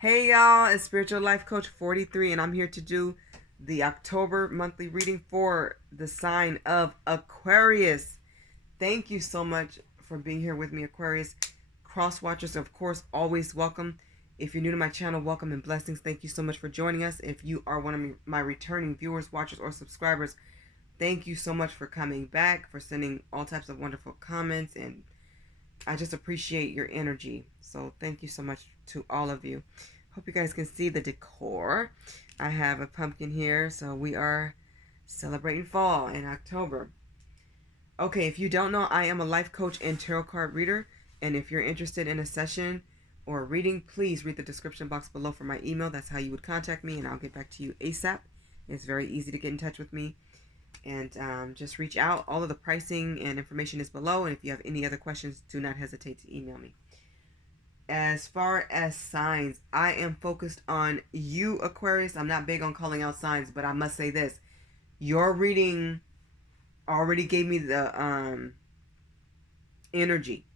Hey y'all, it's Spiritual Life Coach 43 and I'm here to do the October monthly reading for the sign of Aquarius. Thank you so much for being here with me, Aquarius. Cross watchers, of course, always welcome. If you're new to my channel, welcome and blessings. Thank you so much for joining us. If you are one of my returning viewers, watchers, or subscribers, thank you so much for coming back, for sending all types of wonderful comments, and I just appreciate your energy. So thank you so much to all of you. Hope you guys can see the decor. I have a pumpkin here, so we are celebrating fall in October. Okay, if you don't know, I am a life coach and tarot card reader. And if you're interested in a session or a reading, please read the description box below for my email. That's how you would contact me, and I'll get back to you ASAP. It's very easy to get in touch with me. And just reach out. All of the pricing and information is below. And if you have any other questions, do not hesitate to email me. As far as signs, I am focused on you, Aquarius. I'm not big on calling out signs, but I must say this. Your reading already gave me the energy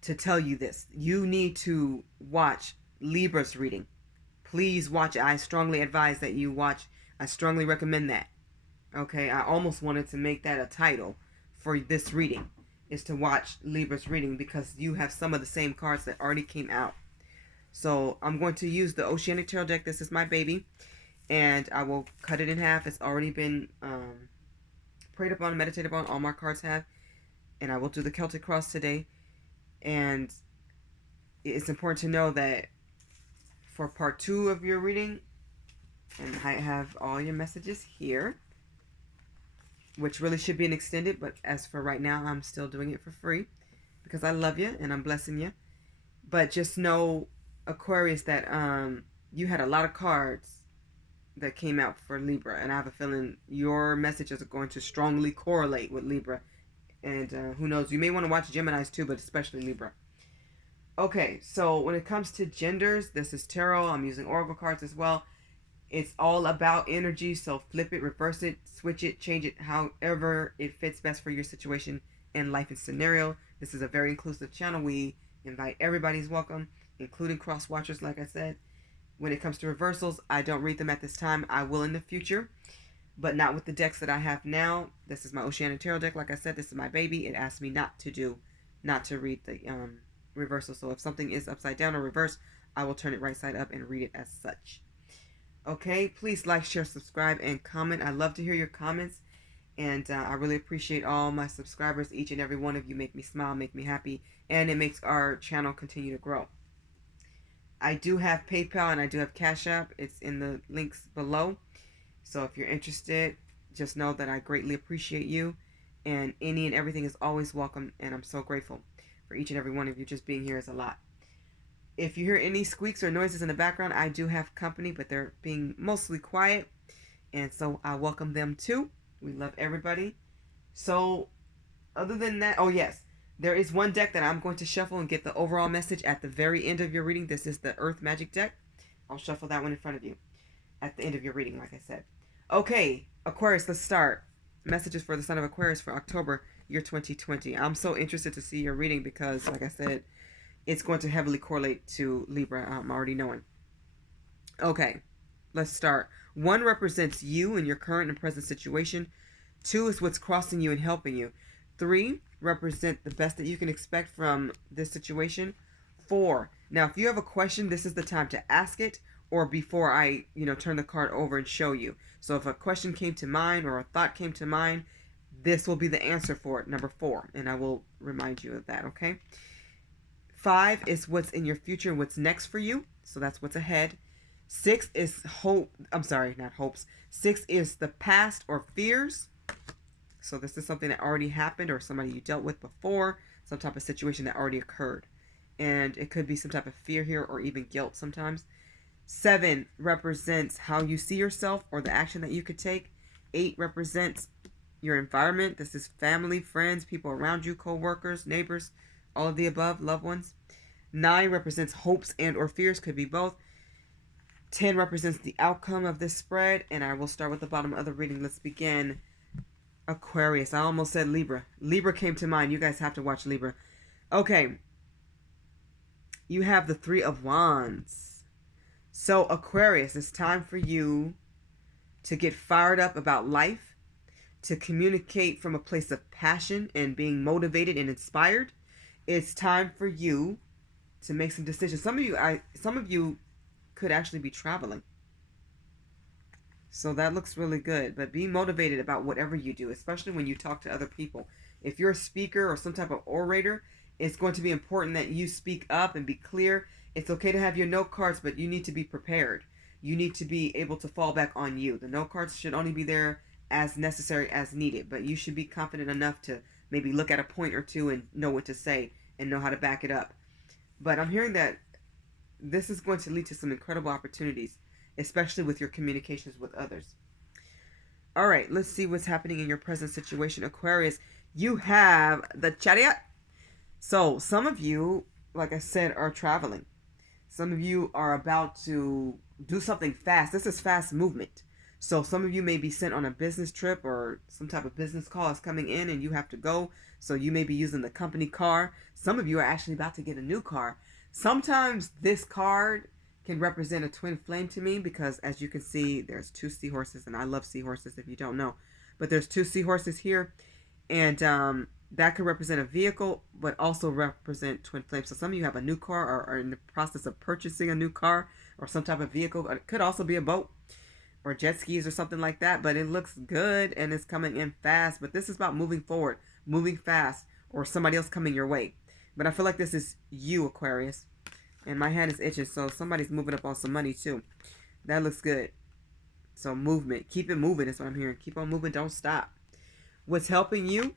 to tell you this. You need to watch Libra's reading. Please watch it. I strongly advise that you watch. I strongly recommend that. Okay, I almost wanted to make that a title for this reading, is to watch Libra's reading, because you have some of the same cards that already came out. So I'm going to use the Oceanic tarot deck. This is my baby, and I will cut it in half. It's already been prayed upon, meditated upon. All my cards have, and I will do the Celtic cross today. And it's important to know that for part 2 of your reading, and I have all your messages here, which really should be an extended, but as for right now, I'm still doing it for free because I love you and I'm blessing you. But just know, Aquarius, that you had a lot of cards that came out for Libra, and I have a feeling your messages are going to strongly correlate with Libra. And who knows, you may want to watch Geminis too, but especially Libra. Okay, so when it comes to genders, this is tarot. I'm using oracle cards as well. It's all about energy, so flip it, reverse it, switch it, change it, however it fits best for your situation and life and scenario. This is a very inclusive channel. We invite everybody's welcome, including cross watchers, like I said. When it comes to reversals, I don't read them at this time. I will in the future, but not with the decks that I have now. This is my Oceanic tarot deck. Like I said, this is my baby. It asked me not to read the reversal. So if something is upside down or reversed, I will turn it right side up and read it as such. Okay, please like, share, subscribe, and comment. I love to hear your comments, and I really appreciate all my subscribers. Each and every one of you make me smile, make me happy, and it makes our channel continue to grow. I do have PayPal and I do have Cash App. It's in the links below. So if you're interested, just know that I greatly appreciate you, and any and everything is always welcome, and I'm so grateful for each and every one of you. Just being here is a lot. If you hear any squeaks or noises in the background, I do have company, but they're being mostly quiet, and so I welcome them too. We love everybody. So other than that, oh yes, there is one deck that I'm going to shuffle and get the overall message at the very end of your reading. This is the Earth Magic deck. I'll shuffle that one in front of you at the end of your reading, like I said. Okay, Aquarius, let's start. Messages for the sign of Aquarius for October, year 2020. I'm so interested to see your reading because, like I said, it's going to heavily correlate to Libra. I'm already knowing. Okay, let's start. 1 represents you in your current and present situation. 2 is what's crossing you and helping you. 3 represent the best that you can expect from this situation. 4. Now, if you have a question, this is the time to ask it, or before I, turn the card over and show you. So if a question came to mind or a thought came to mind, this will be the answer for it, number 4. And I will remind you of that, okay? 5 is what's in your future, what's next for you. So that's what's ahead. 6 is hope. I'm sorry, not hopes. 6 is the past or fears. So this is something that already happened or somebody you dealt with before, some type of situation that already occurred. And it could be some type of fear here or even guilt sometimes. 7 represents how you see yourself or the action that you could take. 8 represents your environment. This is family, friends, people around you, co-workers, neighbors, all of the above, loved ones. 9 represents hopes and or fears, could be both. 10 represents the outcome of this spread, and I will start with the bottom of the reading. Let's begin. Aquarius. I almost said Libra. Libra came to mind. You guys have to watch Libra. Okay. You have the 3 of Wands. So Aquarius, it's time for you to get fired up about life, to communicate from a place of passion and being motivated and inspired. It's time for you to make some decisions. Some of you could actually be traveling. So that looks really good. But be motivated about whatever you do, especially when you talk to other people. If you're a speaker or some type of orator, it's going to be important that you speak up and be clear. It's okay to have your note cards, but you need to be prepared. You need to be able to fall back on you. The note cards should only be there as necessary as needed, but you should be confident enough to maybe look at a point or two and know what to say and know how to back it up. But I'm hearing that this is going to lead to some incredible opportunities, especially with your communications with others. All right, let's see what's happening in your present situation. Aquarius, you have the Chariot. So some of you, like I said, are traveling. Some of you are about to do something fast. This is fast movement. So some of you may be sent on a business trip, or some type of business call is coming in and you have to go. So you may be using the company car. Some of you are actually about to get a new car. Sometimes this card can represent a twin flame to me, because as you can see, there's two seahorses, and I love seahorses if you don't know. But there's two seahorses here, and that could represent a vehicle, but also represent twin flames. So some of you have a new car, or are in the process of purchasing a new car or some type of vehicle. It could also be a boat or jet skis or something like that, but it looks good and it's coming in fast. But this is about moving forward, moving fast, or somebody else coming your way. But I feel like this is you, Aquarius. And my hand is itching, so somebody's moving up on some money too. That looks good. So movement. Keep it moving is what I'm hearing. Keep on moving. Don't stop. What's helping you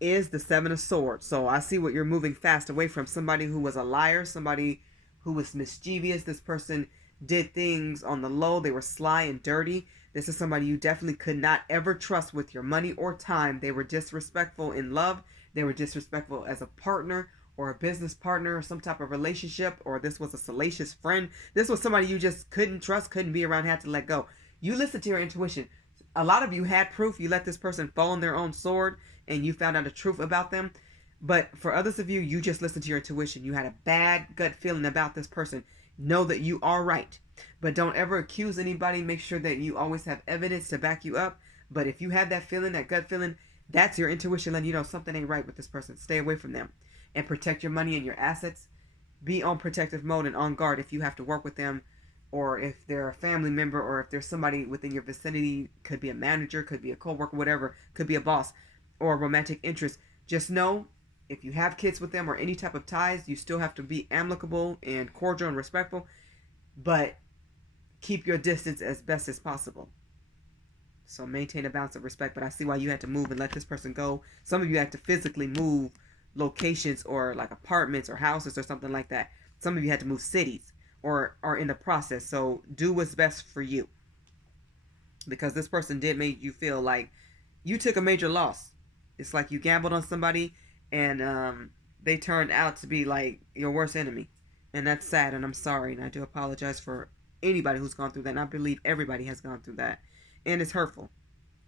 is the Seven of Swords. So I see what you're moving fast away from. Somebody who was a liar. Somebody who was mischievous. This person did things on the low. They were sly and dirty. This is somebody you definitely could not ever trust with your money or time. They were disrespectful in love. They were disrespectful as a partner or a business partner or some type of relationship, or this was a salacious friend. This was somebody you just couldn't trust, couldn't be around, had to let go. You listened to your intuition. A lot of you had proof. You let this person fall on their own sword and you found out the truth about them. But for others of you, you just listened to your intuition. You had a bad gut feeling about this person. Know that you are right, but don't ever accuse anybody. Make sure that you always have evidence to back you up. But if you have that feeling, that gut feeling, that's your intuition letting you know something ain't right with this person. Stay away from them and protect your money and your assets. Be on protective mode and on guard if you have to work with them, or if they're a family member, or if there's somebody within your vicinity. Could be a manager, could be a coworker, whatever, could be a boss or a romantic interest. Just know, if you have kids with them or any type of ties, you still have to be amicable and cordial and respectful, but keep your distance as best as possible. So maintain a balance of respect. But I see why you had to move and let this person go. Some of you had to physically move locations, or like apartments or houses or something like that. Some of you had to move cities or are in the process. So do what's best for you, because this person did make you feel like you took a major loss. It's like you gambled on somebody and they turned out to be like your worst enemy, and that's sad, and I'm sorry, and I do apologize for anybody who's gone through that, and I believe everybody has gone through that. And it's hurtful.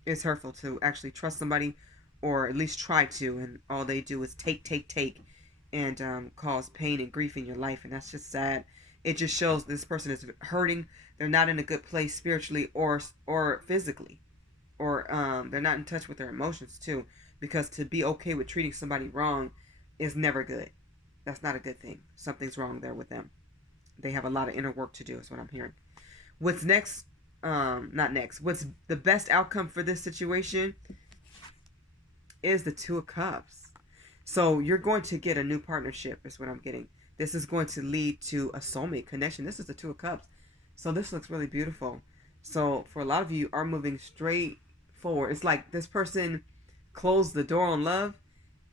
It's hurtful to actually trust somebody, or at least try to, and all they do is take, and cause pain and grief in your life, and that's just sad. It just shows this person is hurting. They're not in a good place spiritually or physically, or they're not in touch with their emotions too, because to be okay with treating somebody wrong is never good. That's not a good thing. Something's wrong there with them. They have a lot of inner work to do is what I'm hearing. What's next? Not next. What's the best outcome for this situation is the Two of Cups. So you're going to get a new partnership is what I'm getting. This is going to lead to a soulmate connection. This is the Two of Cups. So this looks really beautiful. So for a lot of you are moving straight forward. It's like this person closed the door on love,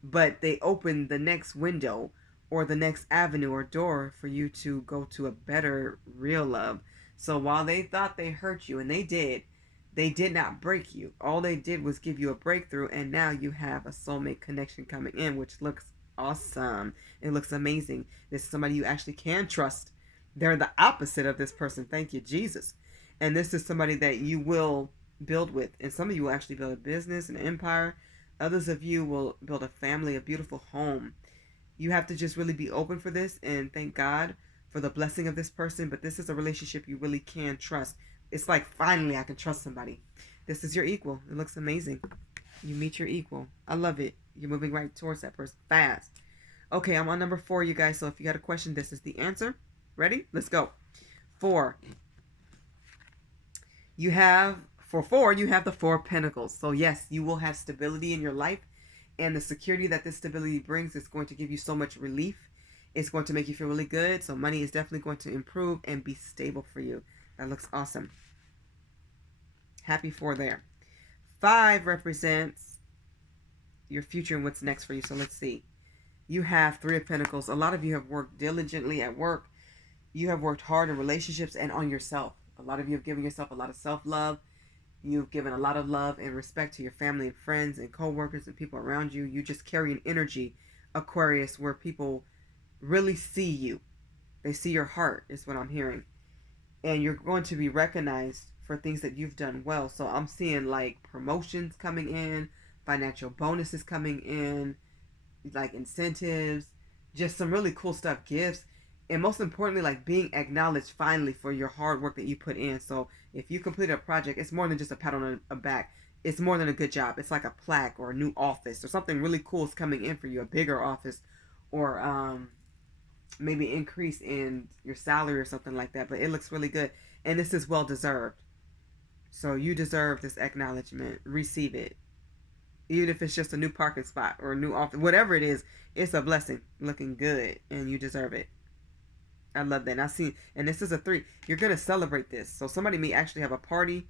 but they opened the next window or the next avenue or door for you to go to a better real love. So while they thought they hurt you, and they did not break you. All they did was give you a breakthrough, and now you have a soulmate connection coming in, which looks awesome. It looks amazing. This is somebody you actually can trust. They're the opposite of this person. Thank you, Jesus. And this is somebody that you will build with. And some of you will actually build a business, an empire. Others of you will build a family, a beautiful home. You have to just really be open for this and thank God for the blessing of this person, but this is a relationship you really can trust. It's like, finally, I can trust somebody. This is your equal. It looks amazing. You meet your equal. I love it. You're moving right towards that person fast. Okay, I'm on number 4, you guys. So if you got a question, this is the answer. Ready? Let's go. 4. For 4, you have the 4 of Pentacles. So yes, you will have stability in your life. And the security that this stability brings is going to give you so much relief. It's going to make you feel really good. So money is definitely going to improve and be stable for you. That looks awesome. Happy 4 there. 5 represents your future and what's next for you. So let's see. You have 3 of Pentacles. A lot of you have worked diligently at work. You have worked hard in relationships and on yourself. A lot of you have given yourself a lot of self-love. You've given a lot of love and respect to your family and friends and co-workers and people around you. You just carry an energy, Aquarius, where people really see you. They see your heart, is what I'm hearing. And you're going to be recognized for things that you've done well. So I'm seeing like promotions coming in, financial bonuses coming in, like incentives, just some really cool stuff, gifts. And most importantly, like being acknowledged finally for your hard work that you put in. So if you complete a project, it's more than just a pat on the back. It's more than a good job. It's like a plaque or a new office or something really cool is coming in for you, a bigger office, or maybe increase in your salary or something like that. But it looks really good. And this is well deserved. So you deserve this acknowledgement. Receive it. Even if it's just a new parking spot or a new office, whatever it is, it's a blessing. Looking good, and you deserve it. I love that. And I see, and this is a 3. You're going to celebrate this. So somebody may actually have a party.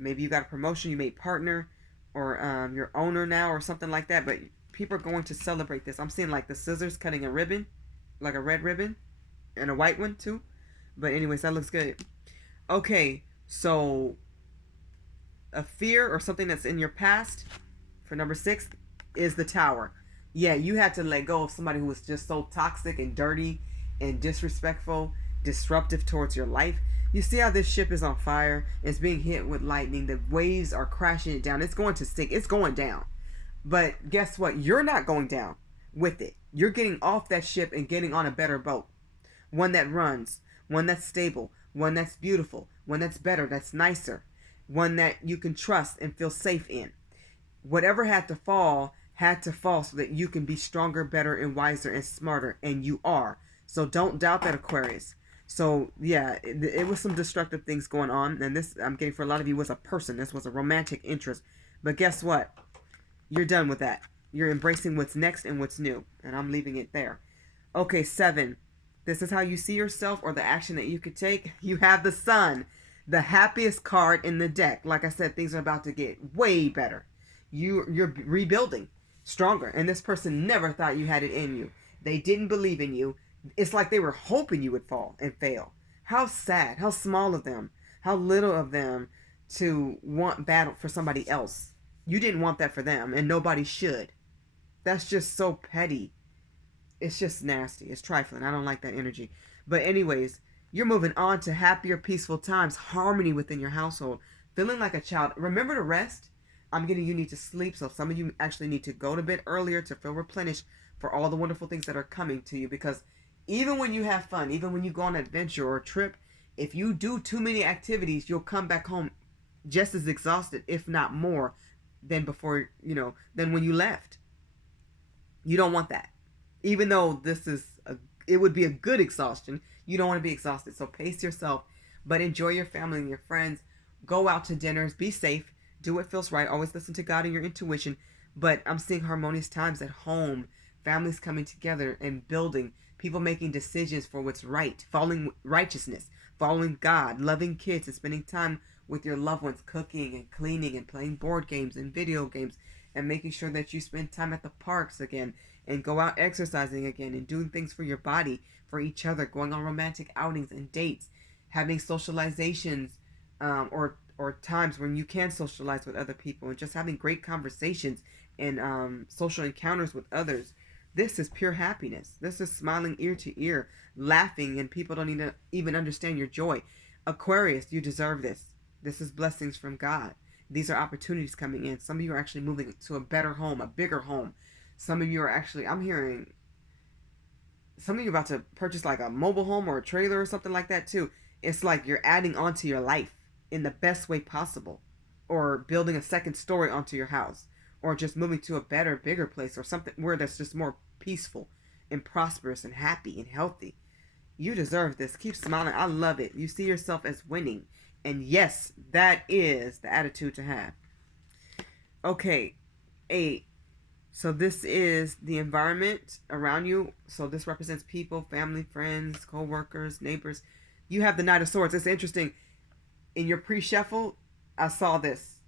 Maybe you got a promotion, you made partner, or your owner now or something like that. But people are going to celebrate this. I'm seeing like the scissors cutting a ribbon, like a red ribbon, and a white one too. But anyways, that looks good. Okay, so a fear or something that's in your past for number 6 is the Tower. Yeah, you had to let go of somebody who was just so toxic and dirty and disrespectful, disruptive towards your life. You see how this ship is on fire? It's being hit with lightning. The waves are crashing it down. It's going to sink. It's going down. But guess what? You're not going down with it. You're getting off that ship and getting on a better boat. One that runs. One that's stable. One that's beautiful. One that's better. That's nicer. One that you can trust and feel safe in. Whatever had to fall so that you can be stronger, better, and wiser and smarter. And you are. So don't doubt that, Aquarius. So yeah, it was some destructive things going on. And this, I'm getting for a lot of you, was a person. This was a romantic interest. But guess what? You're done with that. You're embracing what's next and what's new. And I'm leaving it there. Okay, 7. This is how you see yourself or the action that you could take. You have the Sun. The happiest card in the deck. Like I said, things are about to get way better. You're rebuilding stronger. And this person never thought you had it in you. They didn't believe in you. It's like they were hoping you would fall and fail. How sad. How small of them. How little of them to want battle for somebody else. You didn't want that for them, and nobody should. That's just so petty. It's just nasty. It's trifling. I don't like that energy. But anyways, you're moving on to happier, peaceful times. Harmony within your household. Feeling like a child. Remember to rest. I'm getting you need to sleep. So some of you actually need to go to bed earlier to feel replenished for all the wonderful things that are coming to you. Because even when you have fun, even when you go on an adventure or a trip, if you do too many activities, you'll come back home just as exhausted, if not more, than before, than when you left. You don't want that. Even though it would be a good exhaustion, you don't want to be exhausted. So pace yourself, but enjoy your family and your friends. Go out to dinners. Be safe. Do what feels right. Always listen to God and your intuition. But I'm seeing harmonious times at home. Families coming together and building. People making decisions for what's right. Following righteousness. Following God. Loving kids and spending time with your loved ones. Cooking and cleaning and playing board games and video games. And making sure that you spend time at the parks again. And go out exercising again. And doing things for your body. For each other. Going on romantic outings and dates. Having socializations. Or times when you can socialize with other people. And just having great conversations. And social encounters with others. This is pure happiness. This is smiling ear to ear, laughing, and people don't even understand your joy. Aquarius, you deserve this. This is blessings from God. These are opportunities coming in. Some of you are actually moving to a better home, a bigger home. Some of you are actually, I'm hearing some of you about to purchase like a mobile home or a trailer or something like that too. It's like you're adding onto your life in the best way possible, or building a second story onto your house, or just moving to a better, bigger place, or something where that's just more peaceful and prosperous and happy and healthy. You deserve this. Keep smiling. I love it. You see yourself as winning. And yes, that is the attitude to have. Okay, 8. So this is the environment around you. So this represents people, family, friends, co-workers, neighbors. You have the Knight of Swords. It's interesting. In your pre-shuffle, I saw this.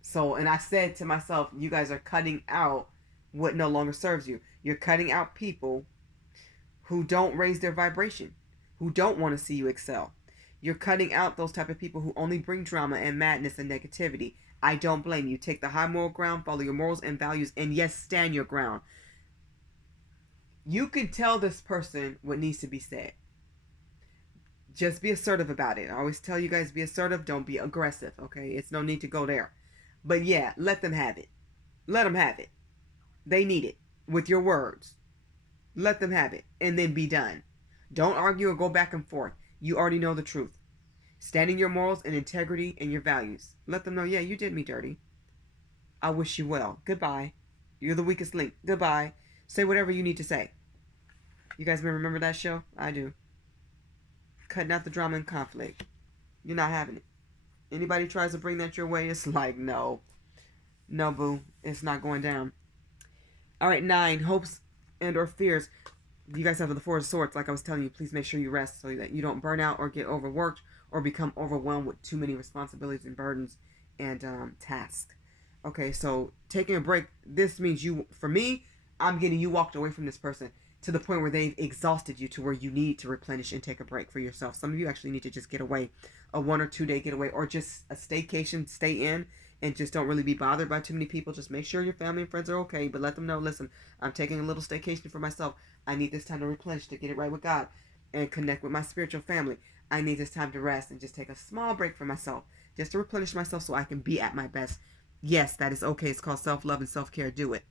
So, and I said to myself, you guys are cutting out what no longer serves you. You're cutting out people who don't raise their vibration, who don't want to see you excel. You're cutting out those type of people who only bring drama and madness and negativity. I don't blame you. Take the high moral ground, follow your morals and values, and yes, stand your ground. You can tell this person what needs to be said. Just be assertive about it. I always tell you guys, be assertive, don't be aggressive, okay? It's no need to go there. But yeah, let them have it. Let them have it. They need it with your words. Let them have it and then be done. Don't argue or go back and forth. You already know the truth. Stand in your morals and integrity and your values. Let them know, yeah, you did me dirty. I wish you well. Goodbye. You're the weakest link. Goodbye. Say whatever you need to say. You guys may remember that show? I do. Cutting out the drama and conflict. You're not having it. Anybody tries to bring that your way, it's like, no. No, boo. It's not going down. All right, 9. Hopes and or fears. You guys have the Four of Swords. Like I was telling you, please make sure you rest so that you don't burn out or get overworked or become overwhelmed with too many responsibilities and burdens and tasks. Okay, so taking a break, this means you, for me, I'm getting you walked away from this person to the point where they've exhausted you to where you need to replenish and take a break for yourself. Some of you actually need to just get away, a 1 or 2 day getaway, or just a staycation, stay in, and just don't really be bothered by too many people. Just make sure your family and friends are okay, but let them know, listen, I'm taking a little staycation for myself. I need this time to replenish, to get it right with God and connect with my spiritual family. I need this time to rest and just take a small break for myself, just to replenish myself so I can be at my best. Yes, that is okay. It's called self-love and self-care. Do it.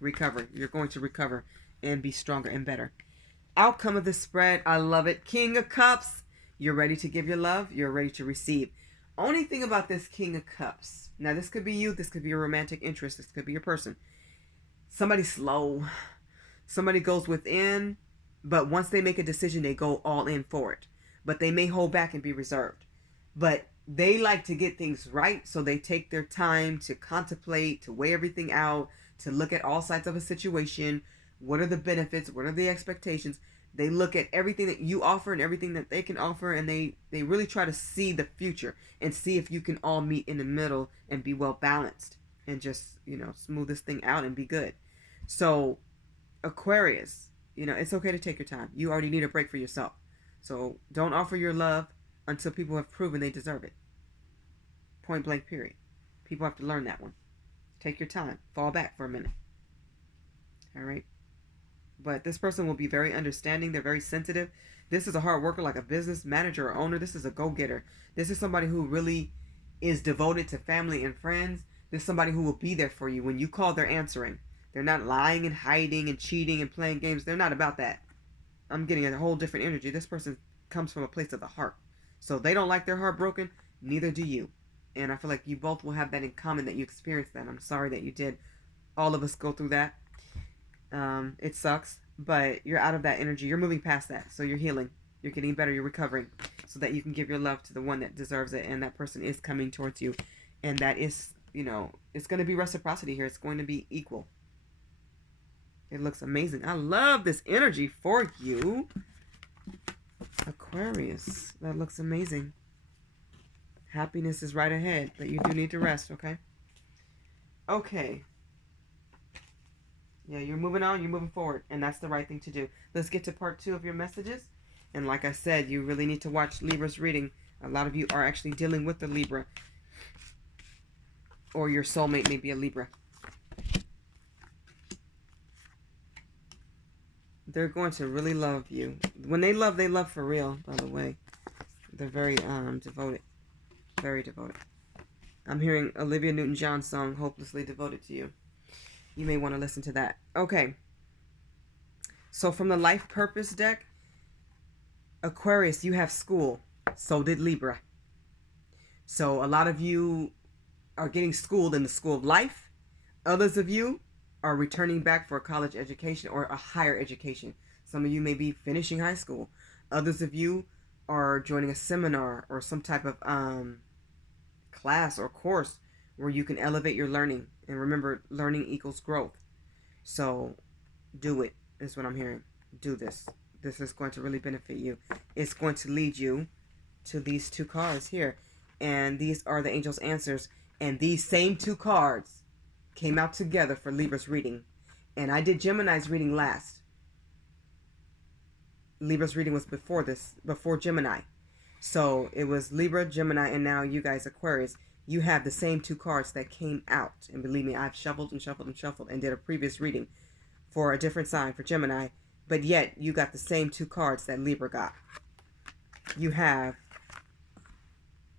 Recover. You're going to recover and be stronger and better. Outcome of this spread, I love it. King of Cups. You're ready to give your love. You're ready to receive. Only thing about this King of Cups. Now, this could be you. This could be your romantic interest. This could be your person. Somebody slow. Somebody goes within, but once they make a decision, they go all in for it. But they may hold back and be reserved. But they like to get things right, so they take their time to contemplate, to weigh everything out, to look at all sides of a situation. What are the benefits? What are the expectations? They look at everything that you offer and everything that they can offer, and they really try to see the future and see if you can all meet in the middle and be well balanced and just, smooth this thing out and be good. So Aquarius, it's okay to take your time. You already need a break for yourself. So don't offer your love until people have proven they deserve it. Point blank, period. People have to learn that one. Take your time. Fall back for a minute. All right? But this person will be very understanding. They're very sensitive. This is a hard worker, like a business manager or owner. This is a go-getter. This is somebody who really is devoted to family and friends. This is somebody who will be there for you. When you call, they're answering. They're not lying and hiding and cheating and playing games. They're not about that. I'm getting a whole different energy. This person comes from a place of the heart. So they don't like their heart broken. Neither do you. And I feel like you both will have that in common, that you experienced that. I'm sorry that you did. All of us go through that. It sucks, but you're out of that energy. You're moving past that. So you're healing. You're getting better. You're recovering so that you can give your love to the one that deserves it. And that person is coming towards you. And that is, it's going to be reciprocity here. It's going to be equal. It looks amazing. I love this energy for you. Aquarius. That looks amazing. Happiness is right ahead, but you do need to rest, okay? Okay. Yeah, you're moving on, you're moving forward, and that's the right thing to do. Let's get to part 2 of your messages. And like I said, you really need to watch Libra's reading. A lot of you are actually dealing with the Libra. Or your soulmate may be a Libra. They're going to really love you. When they love for real, by the way. They're very devoted. Very devoted. I'm hearing Olivia Newton-John's song, Hopelessly Devoted to You. You may want to listen to that. Okay. So from the life purpose deck, Aquarius, you have school. So did Libra. So a lot of you are getting schooled in the school of life. Others of you are returning back for a college education or a higher education. Some of you may be finishing high school. Others of you are joining a seminar or some type of class or course where you can elevate your learning. And remember, learning equals growth. So do it, is what I'm hearing. Do this. This is going to really benefit you. It's going to lead you to these two cards here. And these are the angel's answers. And these same two cards came out together for Libra's reading. And I did Gemini's reading last. Libra's reading was before Gemini. So it was Libra, Gemini, and now you guys, Aquarius. You have the same two cards that came out. And believe me, I've shuffled and shuffled and shuffled and did a previous reading for a different sign, for Gemini. But yet, you got the same two cards that Libra got. You have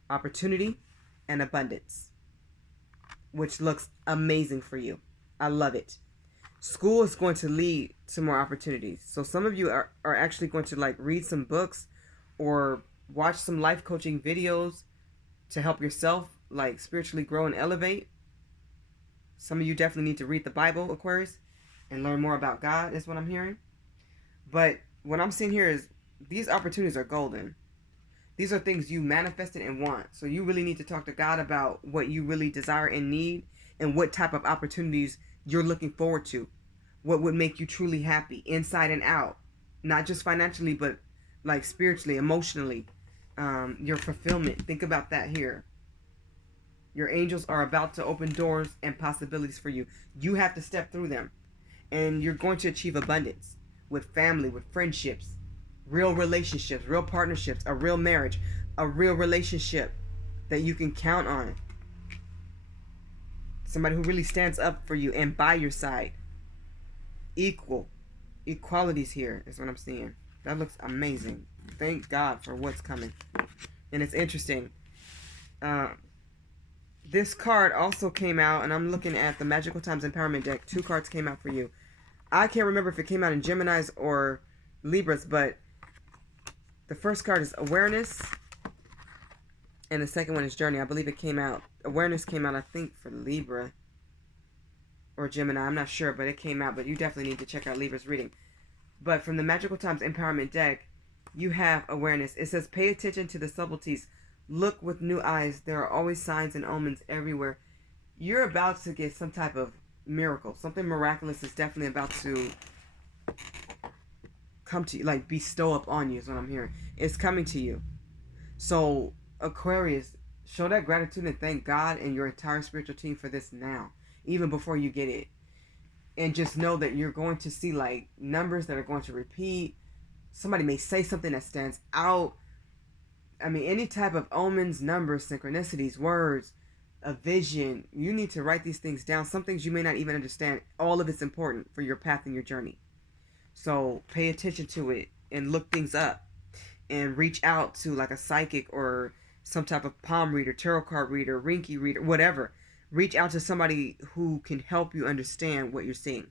opportunity and abundance, which looks amazing for you. I love it. School is going to lead to more opportunities. So some of you are actually going to like read some books or watch some life coaching videos to help yourself like spiritually grow and elevate. Some of you definitely need to read the Bible, Aquarius, and learn more about God, is what I'm hearing. But what I'm seeing here is these opportunities are golden. These are things you manifested and want. So you really need to talk to God about what you really desire and need and what type of opportunities you're looking forward to. What would make you truly happy inside and out. Not just financially, but like spiritually, emotionally. Your fulfillment. Think about that here. Your angels are about to open doors and possibilities for you. You have to step through them. And you're going to achieve abundance with family, with friendships, real relationships, real partnerships, a real marriage, a real relationship that you can count on. Somebody who really stands up for you and by your side. Equalities here is what I'm seeing. That looks amazing. Thank God for what's coming. And it's interesting. This card also came out, and I'm looking at the Magical Times Empowerment deck. Two cards came out for you. I can't remember if it came out in Gemini's or Libra's, but the first card is Awareness, and the second one is Journey. I believe it came out. Awareness came out, I think, for Libra or Gemini. I'm not sure, but it came out. But you definitely need to check out Libra's reading. But from the Magical Times Empowerment deck, you have Awareness. It says, pay attention to the subtleties. Look with new eyes. There are always signs and omens everywhere. You're about to get some type of miracle. Something miraculous is definitely about to come to you, like bestow upon you is what I'm hearing. It's coming to you. So Aquarius, show that gratitude and thank God and your entire spiritual team for this now, even before you get it. And just know that you're going to see like numbers that are going to repeat. Somebody may say something that stands out. I mean, any type of omens, numbers, synchronicities, words, a vision. You need to write these things down. Some things you may not even understand. All of it's important for your path and your journey. So pay attention to it and look things up and reach out to like a psychic or some type of palm reader, tarot card reader, Reiki reader, whatever. Reach out to somebody who can help you understand what you're seeing.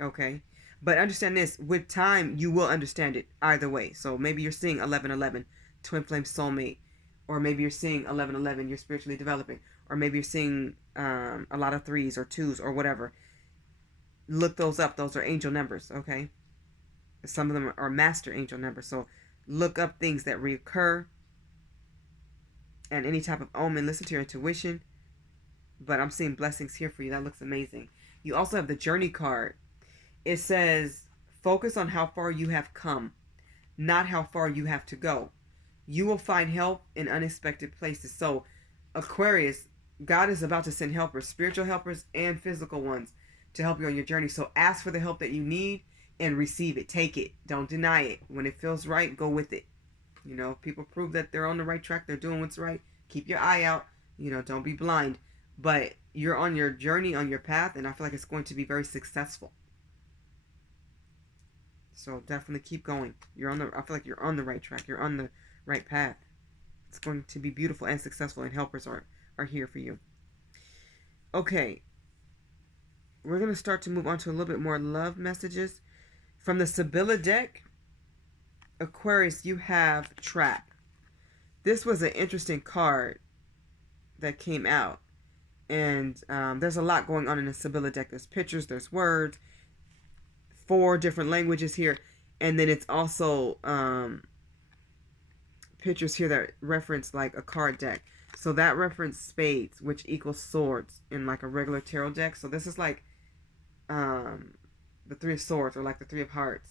Okay? But understand this, with time, you will understand it either way. So maybe you're seeing 1111, twin flame soulmate. Or maybe you're seeing 1111, you're spiritually developing. Or maybe you're seeing a lot of 3s or 2s or whatever. Look those up. Those are angel numbers, okay? Some of them are master angel numbers. So look up things that reoccur. And any type of omen. Listen to your intuition. But I'm seeing blessings here for you. That looks amazing. You also have the journey card. It says, focus on how far you have come, not how far you have to go. You will find help in unexpected places. So, Aquarius, God is about to send helpers, spiritual helpers and physical ones, to help you on your journey. So ask for the help that you need and receive it. Take it. Don't deny it. When it feels right, go with it. You know, people prove that they're on the right track. They're doing what's right. Keep your eye out. You know, don't be blind. But you're on your journey, on your path, and I feel like it's going to be very successful. So definitely keep going. I feel like you're on the right track. You're on the right path. It's going to be beautiful and successful, and helpers are here for you. Okay. We're going to start to move on to a little bit more love messages. From the Sibylla deck, Aquarius, you have Trap. This was an interesting card that came out. And there's a lot going on in the Sibylla deck. There's pictures, there's words, 4 different languages here. And then it's also pictures here that reference like a card deck. So that reference spades, which equals swords in like a regular tarot deck. So this is like the 3 of swords, or like the 3 of hearts.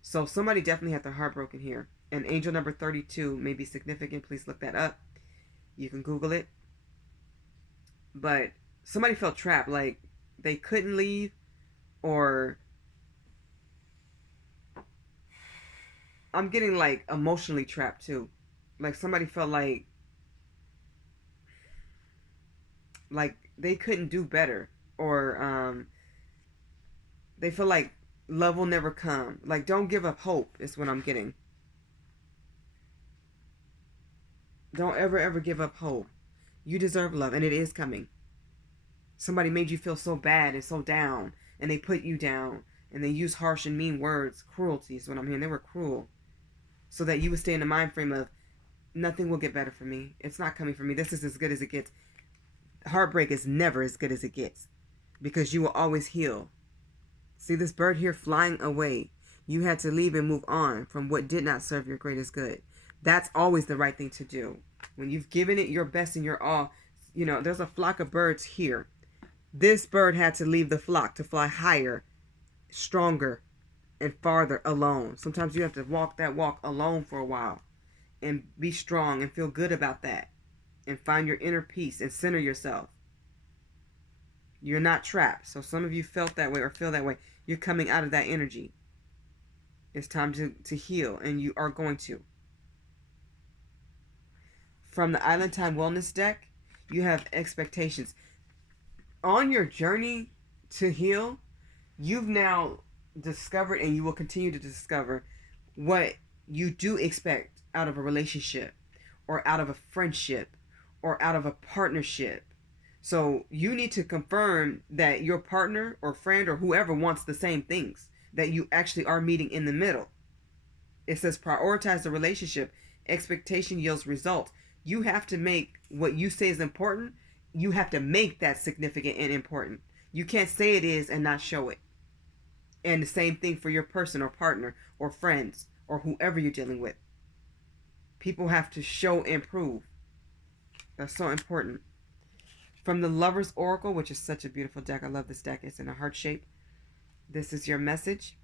So somebody definitely had their heart broken here. And angel number 32 may be significant. Please look that up. You can Google it. But somebody felt trapped, like they couldn't leave, or I'm getting like emotionally trapped too. Like somebody felt like they couldn't do better, or they feel like love will never come. Like, don't give up hope is what I'm getting. Don't ever give up hope. You deserve love, and it is coming. Somebody made you feel so bad and so down, and they put you down, and they use harsh and mean words. Cruelty is what I'm hearing. They were cruel, so that you would stay in the mind frame of, nothing will get better for me. It's not coming for me. This is as good as it gets. Heartbreak is never as good as it gets, because you will always heal. See this bird here flying away. You had to leave and move on from what did not serve your greatest good. That's always the right thing to do. When you've given it your best and your all, you know, there's a flock of birds here. This bird had to leave the flock to fly higher, stronger, and farther alone. Sometimes you have to walk that walk alone for a while and be strong and feel good about that and find your inner peace and center yourself. You're not trapped. So some of you felt that way or feel that way. You're coming out of that energy. It's time to heal, and you are going to. From the Island Time Wellness deck, you have expectations. On your journey to heal, you've now discovered, and you will continue to discover, what you do expect out of a relationship, or out of a friendship, or out of a partnership. So you need to confirm that your partner or friend or whoever wants the same things, that you actually are meeting in the middle. It says prioritize the relationship. Expectation yields results. You have to make what you say is important, you have to make that significant and important. You can't say it is and not show it. And the same thing for your person or partner or friends or whoever you're dealing with. People have to show and prove. That's so important. From the Lover's Oracle, which is such a beautiful deck. I love this deck. It's in a heart shape. This is your message.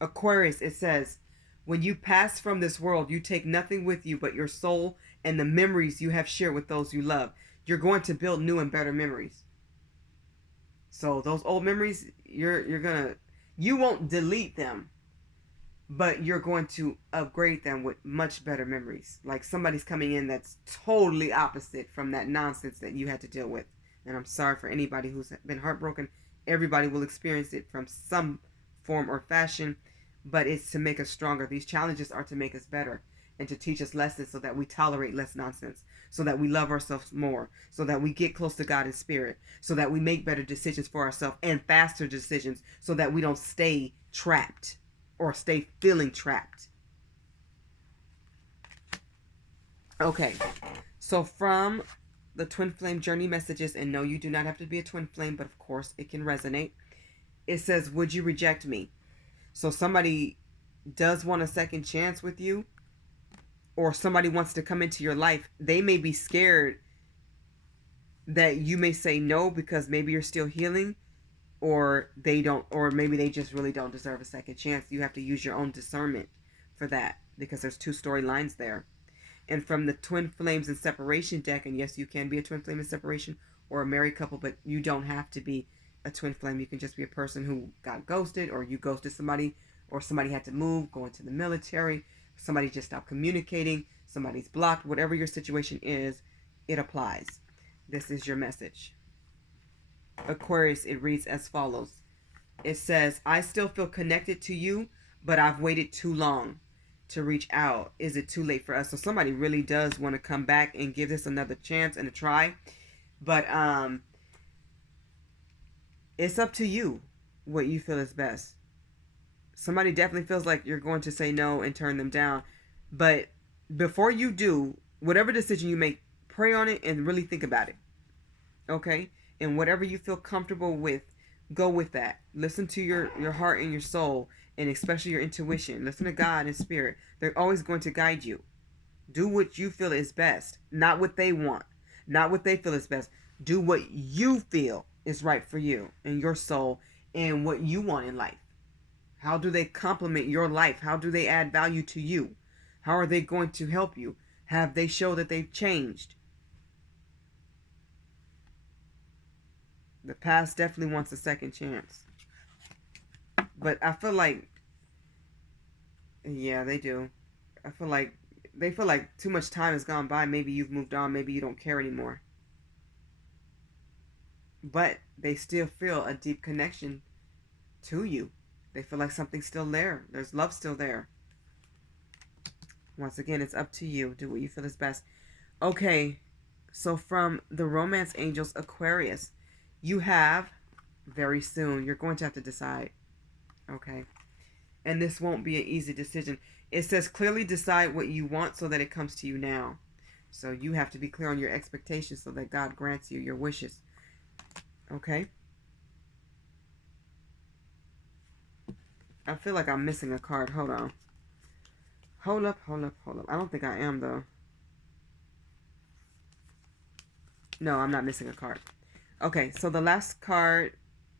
Aquarius, it says, when you pass from this world, you take nothing with you but your soul and the memories you have shared with those you love. You're going to build new and better memories. So those old memories, you won't delete them, but you're going to upgrade them with much better memories. Like somebody's coming in that's totally opposite from that nonsense that you had to deal with. And I'm sorry for anybody who's been heartbroken. Everybody will experience it from some form or fashion, but it's to make us stronger. These challenges are to make us better and to teach us lessons so that we tolerate less nonsense, so that we love ourselves more, so that we get close to God in spirit, so that we make better decisions for ourselves and faster decisions, so that we don't stay trapped or stay feeling trapped. Okay, so from the Twin Flame Journey messages, and no, you do not have to be a twin flame, but of course it can resonate. It says, would you reject me? So somebody does want a second chance with you, or somebody wants to come into your life. They may be scared that you may say no because maybe you're still healing, or they don't, or maybe they just really don't deserve a second chance. You have to use your own discernment for that, because there's 2 storylines there. And from the Twin Flames in Separation deck, and yes, you can be a twin flame in separation or a married couple, but you don't have to be a twin flame. You can just be a person who got ghosted, or you ghosted somebody, or somebody had to move, go into the military, somebody just stopped communicating, somebody's blocked. Whatever your situation is, it applies. This is your message. Aquarius, it reads as follows. It says, I still feel connected to you, but I've waited too long to reach out. Is it too late for us? So somebody really does want to come back and give this another chance and a try. But it's up to you what you feel is best. Somebody definitely feels like you're going to say no and turn them down. But before you do, whatever decision you make, pray on it and really think about it. Okay? And whatever you feel comfortable with, go with that. Listen to your heart and your soul, and especially your intuition. Listen to God and Spirit. They're always going to guide you. Do what you feel is best, not what they want, not what they feel is best. Do what you feel is right for you and your soul and what you want in life. How do they complement your life? How do they add value to you? How are they going to help you? Have they shown that they've changed? The past definitely wants a second chance. But I feel like, yeah, they do. I feel like they feel like too much time has gone by. Maybe you've moved on. Maybe you don't care anymore. But they still feel a deep connection to you. They feel like something's still there. There's love still there. Once again, it's up to you. Do what you feel is best. Okay, so from the Romance Angels Aquarius, you have very soon. You're going to have to decide. Okay. And this won't be an easy decision. It says clearly decide what you want so that it comes to you now. So you have to be clear on your expectations so that God grants you your wishes. Okay? I feel like I'm missing a card. Hold on. Hold up. I don't think I am, though. No, I'm not missing a card. Okay, so the last card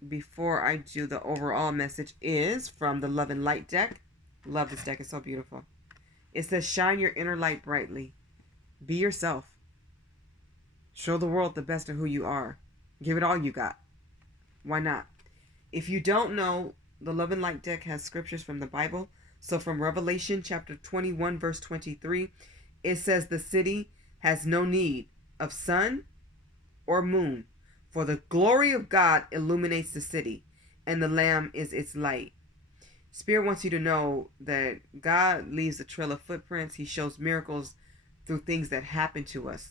before I do the overall message is from the Love and Light deck. Love this deck. It's so beautiful. It says, shine your inner light brightly. Be yourself. Show the world the best of who you are. Give it all you got. Why not? If you don't know, the Love and Light deck has scriptures from the Bible. So from Revelation chapter 21, verse 23, it says the city has no need of sun or moon, for the glory of God illuminates the city, and the Lamb is its light. Spirit wants you to know that God leaves a trail of footprints. He shows miracles through things that happen to us.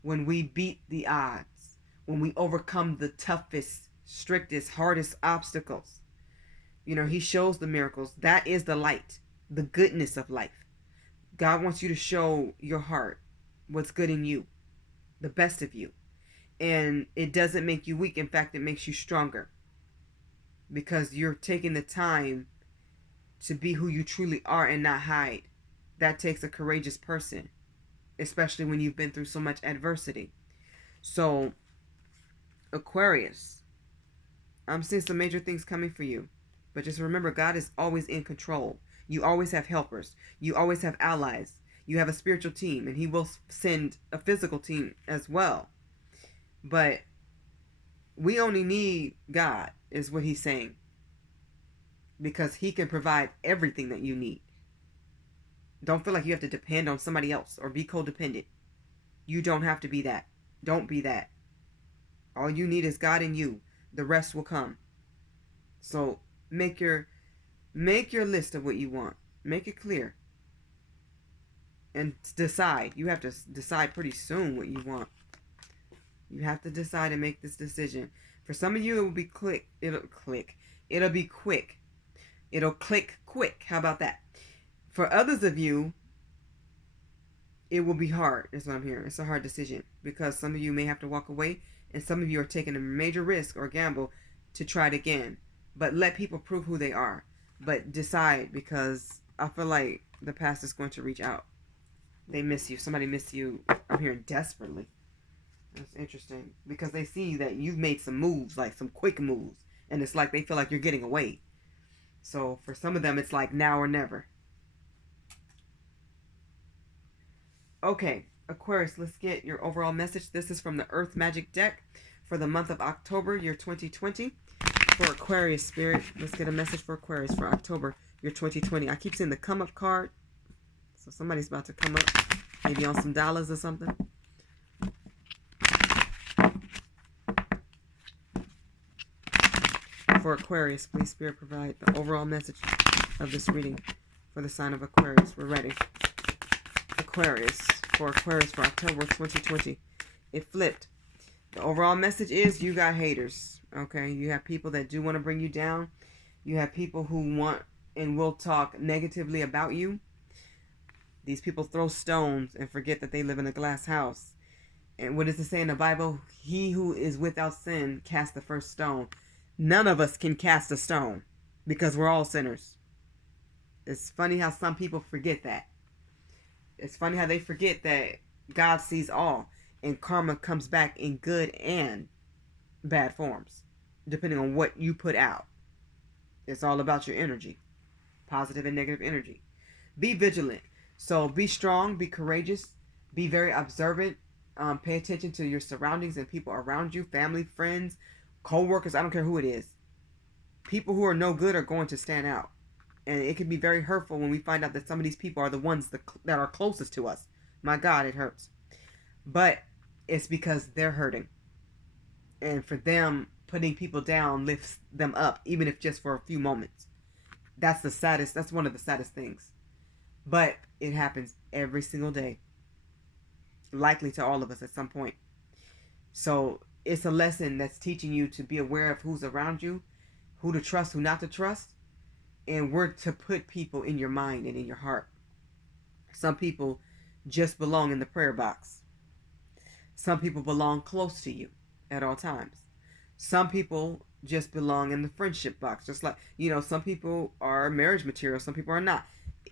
When we beat the odds, when we overcome the toughest, strictest, hardest obstacles, you know, He shows the miracles. That is the light, the goodness of life. God wants you to show your heart, what's good in you, the best of you. And it doesn't make you weak. In fact, it makes you stronger. Because you're taking the time to be who you truly are and not hide. That takes a courageous person. Especially when you've been through so much adversity. So, Aquarius, I'm seeing some major things coming for you. But just remember, God is always in control. You always have helpers. You always have allies. You have a spiritual team. And He will send a physical team as well. But we only need God, is what He's saying. Because He can provide everything that you need. Don't feel like you have to depend on somebody else or be codependent. You don't have to be that. Don't be that. All you need is God and you. The rest will come. So make your list of what you want. Make it clear. And decide. You have to decide pretty soon what you want. You have to decide and make this decision. For some of you, it will be quick. It'll be quick. It'll click quick. How about that? For others of you, it will be hard. That's what I'm hearing. It's a hard decision. Because some of you may have to walk away. And some of you are taking a major risk or gamble to try it again. But let people prove who they are. But decide, because I feel like the past is going to reach out. They miss you. Somebody miss you. I'm hearing desperately. That's interesting. Because they see that you've made some moves, like some quick moves. And it's like they feel like you're getting away. So for some of them, it's like now or never. Okay, Aquarius, let's get your overall message. This is from the Earth Magic deck for the month of October, year 2020. For Aquarius, Spirit, let's get a message for Aquarius for October, year 2020. I keep seeing the come up card. So somebody's about to come up. Maybe on some dollars or something. For Aquarius, please, Spirit, provide the overall message of this reading for the sign of Aquarius. We're ready. Aquarius, for October 2020. It flipped. The overall message is you got haters. Okay, you have people that do want to bring you down. You have people who want and will talk negatively about you. These people throw stones and forget that they live in a glass house. And what does it say in the Bible? He who is without sin cast the first stone. None of us can cast a stone because we're all sinners. It's funny how some people forget that. It's funny how they forget that God sees all, and karma comes back in good and bad forms, depending on what you put out. It's all about your energy, positive and negative energy. Be vigilant. So be strong, be courageous, be very observant. Pay attention to your surroundings and people around you, family, friends, co-workers. I don't care who it is. People who are no good are going to stand out. And it can be very hurtful when we find out that some of these people are the ones that are closest to us. My God, it hurts. But it's because they're hurting. And for them, putting people down lifts them up, even if just for a few moments. That's one of the saddest things. But it happens every single day. Likely to all of us at some point. So it's a lesson that's teaching you to be aware of who's around you, who to trust, who not to trust, and where to put people in your mind and in your heart. Some people just belong in the prayer box. Some people belong close to you at all times. Some people just belong in the friendship box. Just like, some people are marriage material, some people are not.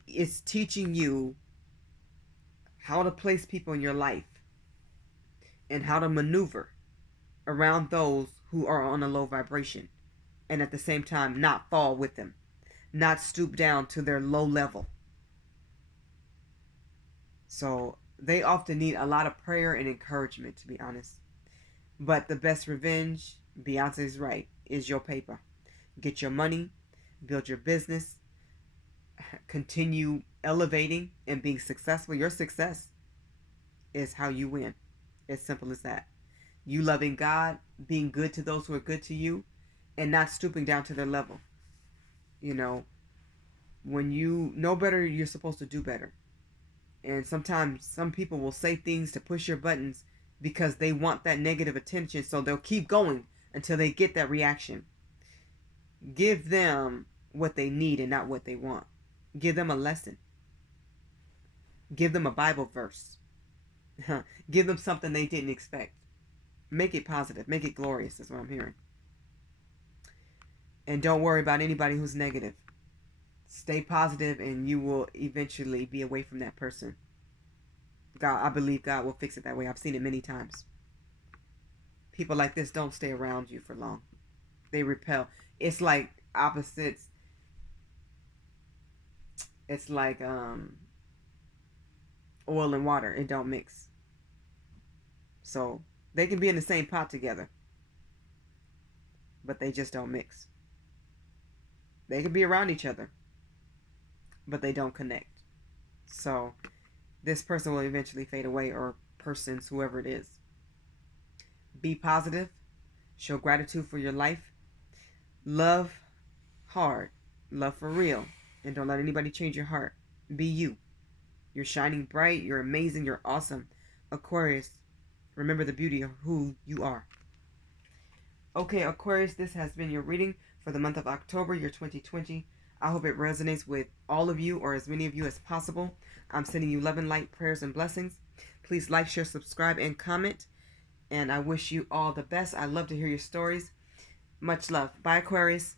It's teaching you how to place people in your life and how to maneuver around those who are on a low vibration, and at the same time not fall with them, not stoop down to their low level. So they often need a lot of prayer and encouragement, to be honest. But the best revenge, Beyonce's right, is your paper. Get your money, build your business, continue elevating and being successful. Your success is how you win. As simple as that. You loving God, being good to those who are good to you, and not stooping down to their level. When you know better, you're supposed to do better. And sometimes some people will say things to push your buttons because they want that negative attention, so they'll keep going until they get that reaction. Give them what they need and not what they want. Give them a lesson. Give them a Bible verse. Give them something they didn't expect. Make it positive. Make it glorious, is what I'm hearing. And don't worry about anybody who's negative. Stay positive and you will eventually be away from that person. I believe God will fix it that way. I've seen it many times. People like this don't stay around you for long. They repel. It's like opposites. It's like oil and water. It don't mix. So they can be in the same pot together, but they just don't mix. They can be around each other, but they don't connect. So this person will eventually fade away, or persons, whoever it is. Be positive. Show gratitude for your life. Love hard. Love for real. And don't let anybody change your heart. Be you. You're shining bright. You're amazing. You're awesome. Aquarius, remember the beauty of who you are. Okay, Aquarius, this has been your reading for the month of October, year 2020. I hope it resonates with all of you, or as many of you as possible. I'm sending you love and light, prayers, and blessings. Please like, share, subscribe, and comment. And I wish you all the best. I love to hear your stories. Much love. Bye, Aquarius.